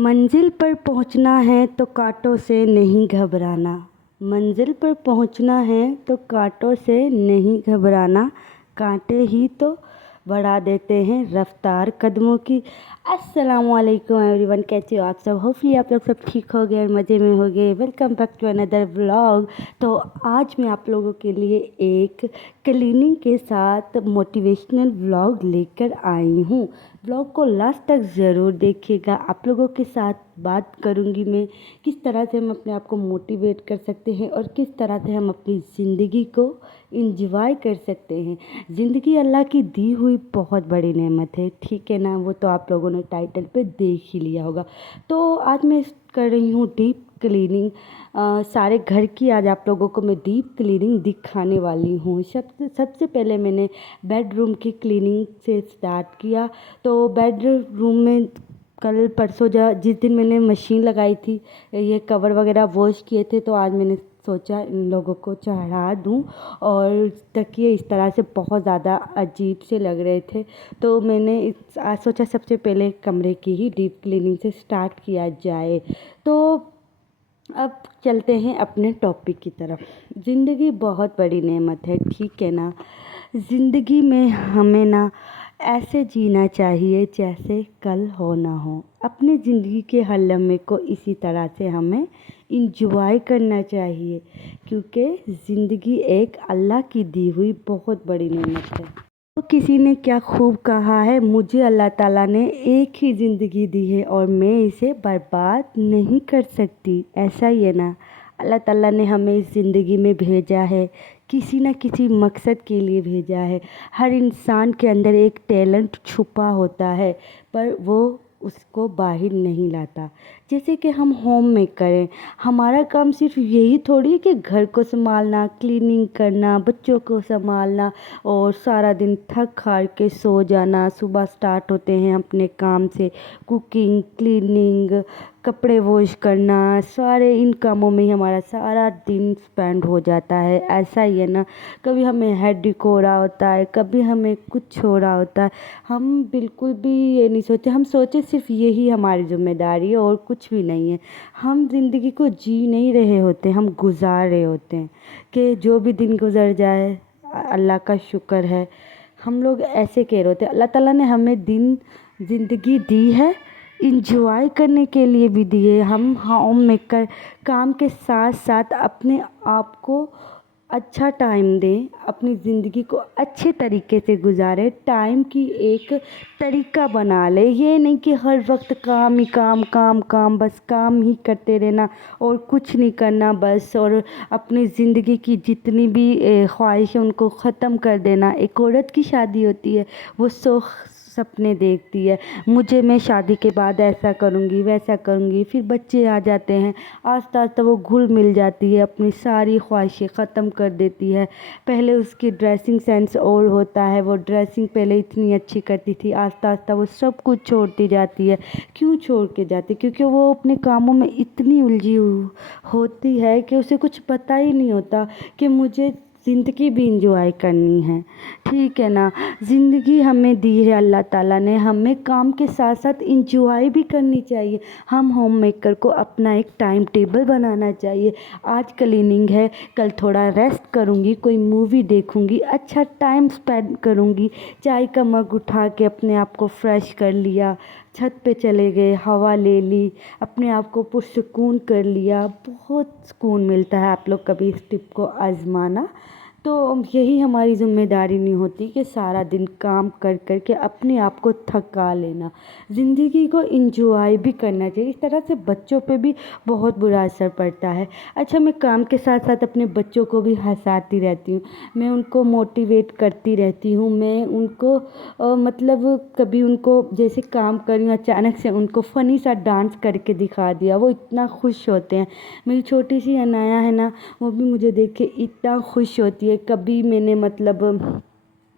منزل پر پہنچنا ہے تو کانٹوں سے نہیں گھبرانا، منزل پر پہنچنا ہے تو کانٹوں سے نہیں گھبرانا، کانٹے ہی تو بڑھا دیتے ہیں رفتار قدموں کی۔ السلام علیکم ایوری ون، کیسے ہو آپ سب؟ ہوپفلی آپ لوگ سب ٹھیک ہو گئے اور مزے میں ہو گئے۔ ویلکم بیک ٹو اندر ولاگ۔ تو آج میں آپ لوگوں کے لیے ایک کلیننگ کے ساتھ موٹیویشنل ولاگ لے کر آئی ہوں۔ ولاگ کو لاسٹ تک ضرور دیکھیے گا۔ آپ لوگوں کے ساتھ بات کروں گی میں کس طرح سے ہم اپنے آپ کو موٹیویٹ کر سکتے ہیں اور کس طرح سے ہم اپنی زندگی کو انجوائے کر سکتے ہیں۔ زندگی اللہ کی دی ہوئی بہت بڑی نعمت ہے، ٹھیک ہے نا؟ وہ تو آپ لوگوں نے ٹائٹل پہ دیکھ ہی لیا ہوگا۔ تو آج میں کر رہی ہوں ڈیپ کلیننگ، سارے گھر کی آج آپ لوگوں کو میں ڈیپ کلیننگ دکھانے والی ہوں۔ سب سے پہلے میں نے بیڈ روم کی کلیننگ سے سٹارٹ کیا۔ تو بیڈ روم میں کل پرسوں جس دن میں نے مشین لگائی تھی، یہ کور وغیرہ واش کیے تھے، تو آج میں نے سوچا ان لوگوں کو چڑھا دوں، اور تکیے اس طرح سے بہت زیادہ عجیب سے لگ رہے تھے، تو میں نے آج سوچا سب سے پہلے کمرے کی ہی ڈیپ کلیننگ سے سٹارٹ کیا جائے۔ تو اب چلتے ہیں اپنے ٹاپک کی طرف۔ زندگی بہت بڑی نعمت ہے، ٹھیک ہے نا؟ زندگی میں ہمیں نا ایسے جینا چاہیے جیسے کل ہو نہ ہو۔ اپنی زندگی کے ہر لمحے کو اسی طرح سے ہمیں انجوائے کرنا چاہیے، کیونکہ زندگی ایک اللہ کی دی ہوئی بہت بڑی نعمت ہے۔ تو کسی نے کیا خوب کہا ہے، مجھے اللہ تعالیٰ نے ایک ہی زندگی دی ہے اور میں اسے برباد نہیں کر سکتی، ایسا ہی ہے نا؟ اللہ تعالیٰ نے ہمیں اس زندگی میں بھیجا ہے، کسی نہ کسی مقصد کے لیے بھیجا ہے۔ ہر انسان کے اندر ایک ٹیلنٹ چھپا ہوتا ہے، پر وہ اس کو باہر نہیں لاتا۔ جیسے کہ ہم ہوم میکر ہیں، ہمارا کام صرف یہی تھوڑی ہے کہ گھر کو سنبھالنا، کلیننگ کرنا، بچوں کو سنبھالنا اور سارا دن تھک ہار کے سو جانا۔ صبح سٹارٹ ہوتے ہیں اپنے کام سے، کوکنگ، کلیننگ، کپڑے واش کرنا، سارے ان کاموں میں ہی ہمارا سارا دن سپینڈ ہو جاتا ہے، ایسا ہی ہے نا؟ کبھی ہمیں ہیڈیک ہو رہا ہوتا ہے، کبھی ہمیں کچھ ہو رہا ہوتا ہے، ہم بالکل بھی یہ نہیں سوچتے، ہم سوچے صرف یہی ہماری ذمہ داری ہے اور کچھ بھی نہیں ہے۔ ہم زندگی کو جی نہیں رہے ہوتے، ہم گزار رہے ہوتے ہیں کہ جو بھی دن گزر جائے اللہ کا شکر ہے۔ ہم لوگ ایسے کہہ رہے ہوتے ہیں، اللہ تعالیٰ نے ہمیں زندگی دی ہے، انجوائے کرنے کے لیے بھی دی ہے۔ ہم ہوم میکر کام کے ساتھ ساتھ اپنے آپ کو اچھا ٹائم دیں، اپنی زندگی کو اچھے طریقے سے گزاریں، ٹائم کی ایک طریقہ بنا لیں۔ یہ نہیں کہ ہر وقت کام ہی کام کام کام، بس کام ہی کرتے رہنا اور کچھ نہیں کرنا بس، اور اپنی زندگی کی جتنی بھی خواہش ہے ان کو ختم کر دینا۔ ایک عورت کی شادی ہوتی ہے، وہ سپنے دیکھتی ہے، میں شادی کے بعد ایسا کروں گی، ویسا کروں گی، پھر بچے آ جاتے ہیں، آہستہ آہستہ وہ گھل مل جاتی ہے، اپنی ساری خواہشیں ختم کر دیتی ہے۔ پہلے اس کی ڈریسنگ سینس اور ہوتا ہے، وہ ڈریسنگ پہلے اتنی اچھی کرتی تھی، آہستہ آہستہ وہ سب کچھ چھوڑتی جاتی ہے۔ کیوں چھوڑ کے جاتی؟ کیونکہ وہ اپنے کاموں میں اتنی الجھی ہوتی ہے کہ اسے کچھ پتہ ہی نہیں ہوتا کہ مجھے زندگی بھی انجوائے کرنی ہے، ٹھیک ہے نا؟ زندگی ہمیں دی ہے اللہ تعالیٰ نے، ہمیں کام کے ساتھ ساتھ انجوائے بھی کرنی چاہیے۔ ہم ہوم میکر کو اپنا ایک ٹائم ٹیبل بنانا چاہیے۔ آج کلیننگ ہے، کل تھوڑا ریسٹ کروں گی، کوئی مووی دیکھوں گی، اچھا ٹائم سپینڈ کروں گی، چائے کا مگ اٹھا کے اپنے آپ کو فریش کر لیا، چھت پہ چلے گئے، ہوا لے لی، اپنے آپ کو پرسکون کر لیا، بہت سکون ملتا ہے۔ آپ لوگ کبھی اس ٹپ کو آزمانا۔ تو یہی ہماری ذمہ داری نہیں ہوتی کہ سارا دن کام کر کر کے اپنے آپ کو تھکا لینا، زندگی کو انجوائے بھی کرنا چاہیے۔ اس طرح سے بچوں پہ بھی بہت برا اثر پڑتا ہے۔ اچھا، میں کام کے ساتھ ساتھ اپنے بچوں کو بھی ہنساتی رہتی ہوں، میں ان کو موٹیویٹ کرتی رہتی ہوں، میں ان کو مطلب کبھی ان کو جیسے کام کر رہی ہوں، اچانک سے ان کو فنی سا ڈانس کر کے دکھا دیا، وہ اتنا خوش ہوتے ہیں۔ میری چھوٹی سی عنایا ہے نا، وہ بھی مجھے دیکھ کے اتنا خوش ہوتی ہے۔ کبھی میں نے مطلب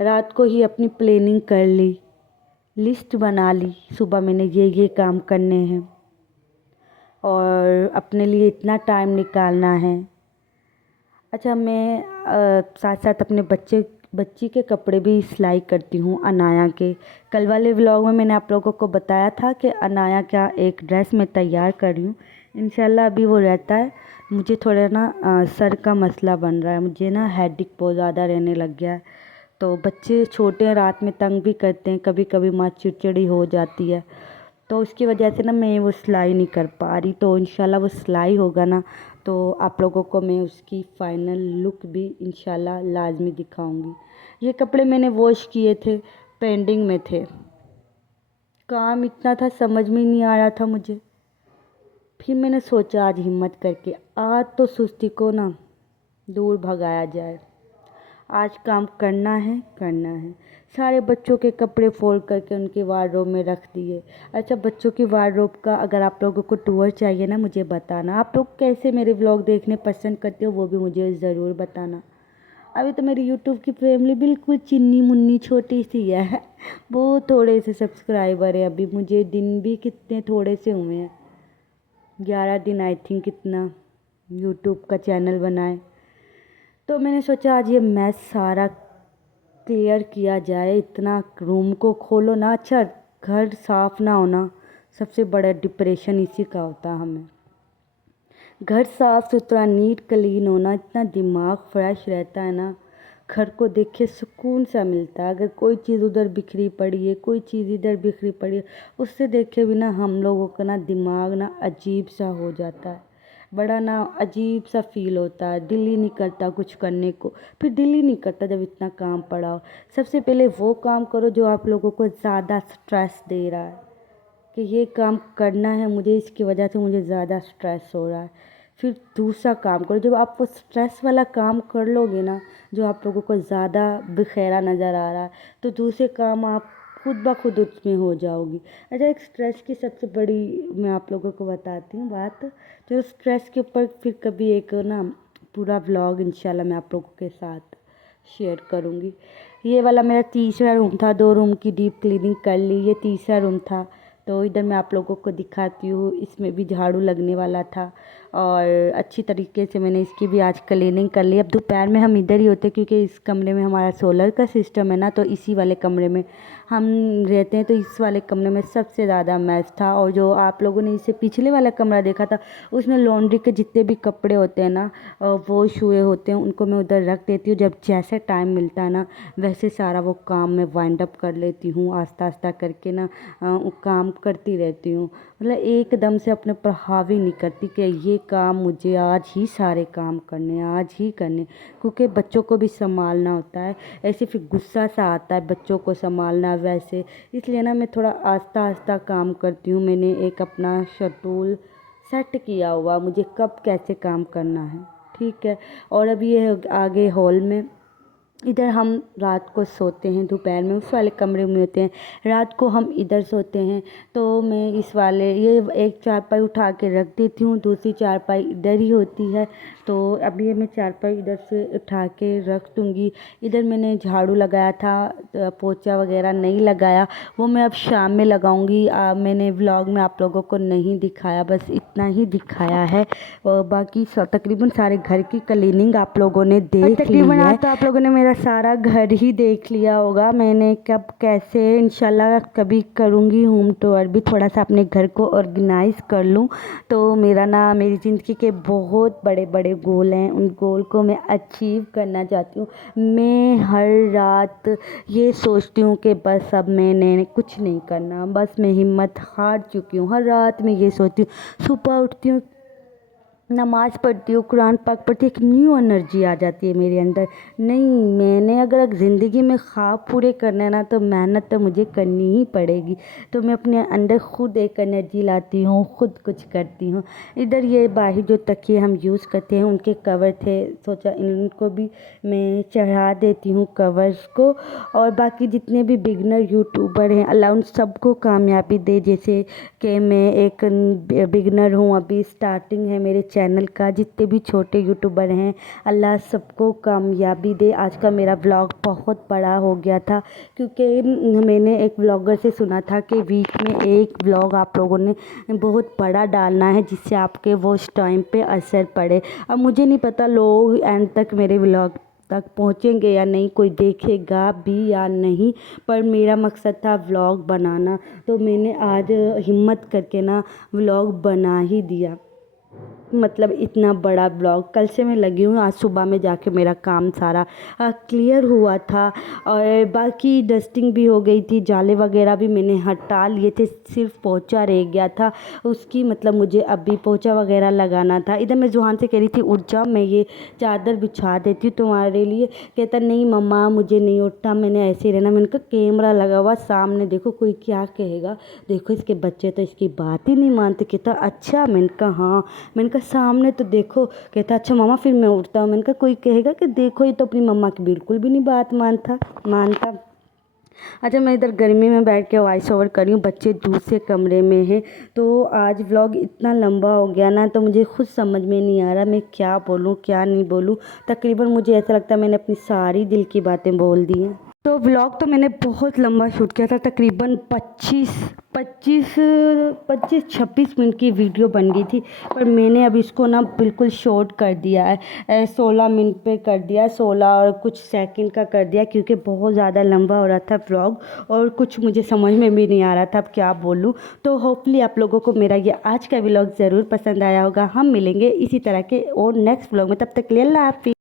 رات کو ہی اپنی پلاننگ کر لی، لسٹ بنا لی، صبح میں نے یہ کام کرنے ہیں اور اپنے لیے اتنا ٹائم نکالنا ہے۔ اچھا، میں ساتھ ساتھ اپنے بچی کے کپڑے بھی سلائی کرتی ہوں، انایا کے۔ کل والے ولاگ میں نے آپ لوگوں کو بتایا تھا کہ انایا کا ایک ڈریس میں تیار کر رہی ہوں، انشاءاللہ ابھی وہ رہتا ہے۔ مجھے تھوڑا سر کا مسئلہ بن رہا ہے، مجھے ہیڈ ایک بہت زیادہ رہنے لگ گیا ہے، تو بچے چھوٹے ہیں، رات میں تنگ بھی کرتے ہیں، کبھی کبھی ماں چڑچڑی ہو جاتی ہے، تو اس کی وجہ سے میں وہ سلائی نہیں کر پا رہی۔ تو انشاءاللہ وہ سلائی ہوگا تو آپ لوگوں کو میں اس کی فائنل لک بھی انشاءاللہ لازمی دکھاؤں گی۔ یہ کپڑے میں نے واش کیے تھے، پینڈنگ میں تھے، کام اتنا تھا سمجھ میں نہیں آ رہا تھا مجھے، پھر میں نے سوچا آج ہمت کر کے آج تو سستی کو دور بھگایا جائے، آج کام کرنا ہے کرنا ہے۔ سارے بچوں کے کپڑے فولڈ کر کے ان کے وارڈروب میں رکھ دیے۔ اچھا، بچوں کی وارڈروب کا اگر آپ لوگوں کو ٹور چاہیے مجھے بتانا، آپ لوگ کیسے میرے ولاگ دیکھنے پسند کرتے ہو وہ بھی مجھے ضرور بتانا۔ ابھی تو میری یوٹیوب کی فیملی بالکل چنی منی چھوٹی سی ہے، بہت تھوڑے سے سبسکرائبر ہیں، ابھی مجھے دن بھی کتنے تھوڑے سے ہوئے ہیں، 11 دن آئی تھنک کتنا یوٹیوب کا چینل بنائے۔ تو میں نے سوچا آج یہ میس سارا کلیئر کیا جائے۔ اتنا روم کو کھولو اچھا گھر صاف نہ ہونا سب سے بڑا ڈپریشن اسی کا ہوتا ہے ہمیں۔ گھر صاف ستھرا نیٹ کلین ہونا، اتنا دماغ فریش رہتا ہے گھر کو دیکھ کے سکون سا ملتا ہے۔ اگر کوئی چیز ادھر بکھری پڑی ہے، کوئی چیز ادھر بکھری پڑی ہے، اس سے دیکھے بھی ہم لوگوں کا دماغ عجیب سا ہو جاتا ہے، بڑا عجیب سا فیل ہوتا ہے، دل ہی نہیں کرتا کچھ کرنے کو، پھر دل ہی نہیں کرتا جب اتنا کام پڑا ہو۔ سب سے پہلے وہ کام کرو جو آپ لوگوں کو زیادہ سٹریس دے رہا ہے، کہ یہ کام کرنا ہے مجھے، اس کی وجہ سے مجھے زیادہ سٹریس ہو رہا ہے، پھر دوسرا کام کرو۔ جب آپ وہ سٹریس والا کام کر لو گے جو آپ لوگوں کو زیادہ بخیرا نظر آ رہا ہے، تو دوسرے کام آپ خود بخود اس میں ہو جاؤ گی۔ اچھا، ایک سٹریس کی سب سے بڑی میں آپ لوگوں کو بتاتی ہوں بات، جو سٹریس کے اوپر پھر کبھی ایک پورا ولاگ انشاءاللہ میں آپ لوگوں کے ساتھ شیئر کروں گی۔ یہ والا میرا تیسرا روم تھا، 2 روم کی ڈیپ کلیننگ کر لی، یہ تیسرا روم تھا، تو ادھر میں آپ لوگوں کو دکھاتی ہوں۔ اس میں بھی جھاڑو لگنے والا تھا اور اچھی طریقے سے میں نے اس کی بھی آج کلیننگ کر لی۔ اب دوپہر میں ہم ادھر ہی ہوتے کیونکہ اس کمرے میں ہمارا سولر کا سسٹم ہے تو اسی والے کمرے میں ہم رہتے ہیں، تو اس والے کمرے میں سب سے زیادہ میس تھا۔ اور جو آپ لوگوں نے اس سے پچھلے والا کمرہ دیکھا تھا اس میں لانڈری کے جتنے بھی کپڑے ہوتے ہیں واش ہوئے ہوتے ہیں ان کو میں ادھر رکھ دیتی ہوں، جب جیسے ٹائم ملتا ہے ویسے سارا وہ کام میں وائنڈ اپ کر لیتی ہوں، آہستہ آہستہ کر کے کام کرتی رہتی ہوں، مطلب ایک دم سے اپنے پر حاوی نہیں کرتی کہ یہ کام مجھے آج ہی سارے کام کرنے، آج ہی کرنے، کیونکہ بچوں کو بھی سنبھالنا ہوتا ہے، ایسے پھر غصہ سا آتا ہے بچوں کو سنبھالنا ویسے، اس لیے میں تھوڑا آہستہ آہستہ کام کرتی ہوں۔ میں نے ایک اپنا شیڈول سیٹ کیا ہوا، مجھے کب کیسے کام کرنا ہے، ٹھیک ہے۔ اور ابھی یہ آگے ہال میں ادھر ہم رات کو سوتے ہیں، دوپہر میں اس والے کمرے میں ہوتے ہیں، رات کو ہم ادھر سوتے ہیں، تو میں اس والے یہ ایک چارپائی اٹھا کے رکھ دیتی ہوں، دوسری چارپائی ادھر ہی ہوتی ہے، تو اب یہ میں چارپائی ادھر سے اٹھا کے رکھ دوں گی۔ ادھر میں نے جھاڑو لگایا تھا، پوچھا وغیرہ نہیں لگایا، وہ میں اب شام میں لگاؤں گی۔ میں نے ولاگ میں آپ لوگوں کو نہیں دکھایا، بس اتنا ہی دکھایا ہے، باقی تقریباً سارے گھر کی کلیننگ آپ لوگوں نے دیکھ لی ہے، تو آپ لوگوں نے میرا سارا گھر ہی دیکھ لیا ہوگا، میں نے کب کیسے انشاءاللہ کبھی کروں گی ہوم ٹور بھی، تھوڑا سا اپنے گھر کو آرگنائز کر لوں، تو میری زندگی کے بہت بڑے بڑے گول ہیں، ان گول کو میں اچیو کرنا چاہتی ہوں۔ میں ہر رات یہ سوچتی ہوں کہ بس اب میں نے کچھ نہیں کرنا، بس میں ہمت ہار چکی ہوں، ہر رات میں یہ سوچتی ہوں، صبح اٹھتی ہوں، نماز پڑھتی ہوں، قرآن پاک پڑھتی ہوں، ایک نیو انرجی آ جاتی ہے میرے اندر، نہیں میں نے اگر زندگی میں خواب پورے کرنے تو محنت تو مجھے کرنی ہی پڑے گی، تو میں اپنے اندر خود ایک انرجی لاتی ہوں، خود کچھ کرتی ہوں۔ ادھر یہ باہر جو تکیے ہم یوز کرتے ہیں ان کے کور تھے، سوچا ان کو بھی میں چڑھا دیتی ہوں کورز کو، اور باقی جتنے بھی بگنر یوٹیوبر ہیں اللہ ان سب کو کامیابی دے، جیسے کہ میں ایک بگنر ہوں، ابھی سٹارٹنگ ہے میرے چینل کا، جتنے بھی چھوٹے یوٹیوبر ہیں، اللہ سب کو کامیابی دے۔ آج کا میرا ولاگ بہت بڑا ہو گیا تھا کیونکہ میں نے ایک ولاگر سے سنا تھا کہ ویک میں ایک ولاگ آپ لوگوں نے بہت بڑا ڈالنا ہے جس سے آپ کے واچ ٹائم پہ اثر پڑے۔ اب مجھے نہیں پتہ لوگ اینڈ تک میرے ولاگ تک پہنچیں گے یا نہیں، کوئی دیکھے گا بھی یا نہیں، پر میرا مقصد تھا ولاگ بنانا، تو میں نے آج ہمت کر کے ولاگ بنا ہی دیا۔ مطلب اتنا بڑا ولاگ کل سے میں لگی ہوں، آج صبح میں جا کے میرا کام سارا کلیئر ہوا تھا اور باقی ڈسٹنگ بھی ہو گئی تھی، جالے وغیرہ بھی میں نے ہٹا لیے تھے، صرف پوچا رہ گیا تھا اس کی، مطلب مجھے ابھی پوچا وغیرہ لگانا تھا۔ ادھر میں زحان سے کہہ رہی تھی اٹھ جا، میں یہ چادر بچھا دیتی ہوں تمہارے لیے، کہتا نہیں مما مجھے نہیں اٹھتا، میں نے ایسے ہی رہنا۔ میں نے کہا کیمرہ لگا ہوا سامنے، دیکھو کوئی کیا کہے گا، دیکھو اس کے بچے تو اس کی بات ہی نہیں مانتے۔ کہتا اچھا، میں نے کہا ہاں، میں نے کہا سامنے تو دیکھو، کہتا اچھا ماما پھر میں اٹھتا ہوں۔ میں نے کہا کوئی کہے گا کہ دیکھو یہ تو اپنی مما کی بالکل بھی نہیں بات مانتا۔ اچھا میں ادھر گرمی میں بیٹھ کے وائس اوور کر رہی ہوں، بچے دوسرے کمرے میں ہیں، تو آج ولاگ اتنا لمبا ہو گیا تو مجھے خود سمجھ میں نہیں آ رہا میں کیا بولوں کیا نہیں بولوں۔ تقریباً مجھے ایسا لگتا ہے میں نے اپنی ساری دل کی باتیں بول دی ہیں۔ تو ولاگ تو میں نے بہت لمبا شوٹ کیا تھا، تقریباً 25-26 منٹ کی ویڈیو بن گئی تھی، پر میں نے اب اس کو بالکل شارٹ کر دیا ہے، 16 منٹ پہ کر دیا، 16 اور کچھ سیکنڈ کا کر دیا، کیونکہ بہت زیادہ لمبا ہو رہا تھا ولاگ اور کچھ مجھے سمجھ میں بھی نہیں آ رہا تھا اب کیا بولوں۔ تو ہوپفلی آپ لوگوں کو میرا یہ آج کا ولاگ ضرور پسند آیا ہوگا۔ ہم ملیں گے اسی طرح کے اور نیکسٹ ولاگ میں، تب تک کے لیے اللہ حافظ۔